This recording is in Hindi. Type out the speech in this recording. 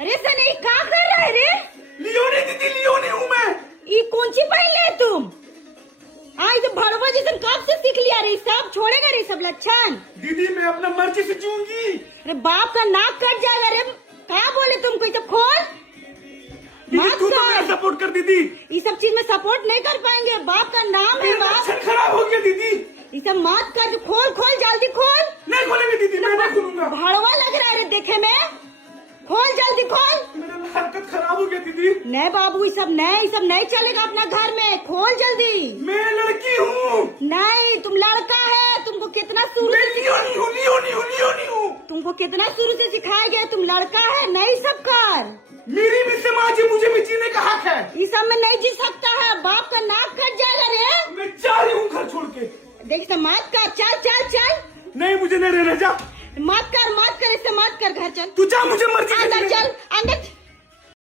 अरे सनी क्या कर रहा है रे? लियोनी दीदी, लियोनी हूँ मैं। ये कौन सी पहन ले तुम? हाँ ये तो भड़वा जैसे कब से सीख लिया रे? सब छोड़ेगा रे सब लक्षण? दीदी मैं अपना मर्जी से जीऊंगी। अरे बाप का नाक कट जाएगा रे। क्या बोले तुमको? ये सब खोल दीदी मत तू तो कर। मेरा सपोर्ट कर दीदी। ये सब चीज में सपोर्ट नहीं कर पाएंगे। बाप का नाम है मेरा बाप। लक्षण खराब हो गया दीदी। ये सब मत कर। खोल खोल जल्दी खोल। नहीं खोलेंगे दीदी, मैं नहीं खोलूंगा। भड़वा लग रहा है रे देखे में। खोल जल्दी खोल। मेरा हरकत खराब हो गया दीदी। नहीं बाबू ये सब नहीं चलेगा अपना घर में। खोल जल्दी। मैं लड़की हूँ। नहीं तुम लड़का है। तुमको कितना शुरू मैं से लियोनी हूँ, लियोनी हूँ, लियोनी हूँ। तुमको कितना शुरू से सिखाया गया तुम लड़का है। नहीं सब कर। मेरी भी समाज है, मुझे भी जीने का हक है। ये सब में नहीं जी सकता है। बाप का नाक कट जाएगा रे। मैं जा रही हूँ घर छोड़ के। देख सब मत कर। चल चल चल। नहीं मुझे नहीं रहना, जा। मत कर इससे मत कर। घर चल। तू जा, मुझे मर्जी से अंदर नहीं। चल अंदर।